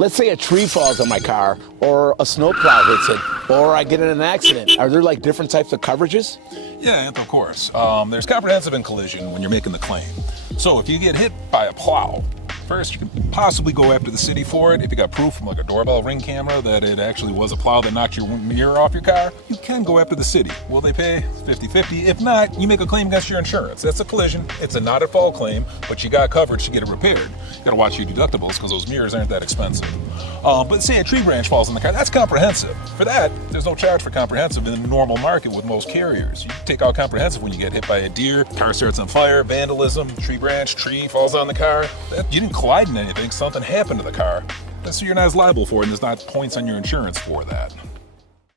Let's say a tree falls on my car, or a snowplow hits it, or I get in an accident. Are there like different types of coverages? Yeah, of course. There's comprehensive and collision when you're making the claim. So if you get hit by a plow, first, you can possibly go after the city for it. If you got proof from like a doorbell ring camera that it actually was a plow that knocked your mirror off your car, you can go after the city. Will they pay? 50-50. If not, you make a claim against your insurance. That's a collision. It's a not at fault claim, but you got coverage to get it repaired. You gotta watch your deductibles because those mirrors aren't that expensive. But say a tree branch falls on the car, that's comprehensive. For that, there's no charge for comprehensive in the normal market with most carriers. You take out comprehensive when you get hit by a deer, car starts on fire, vandalism, tree falls on the car. You didn't collide in anything, something happened to the car. So you're not as liable for it, and there's not points on your insurance for that.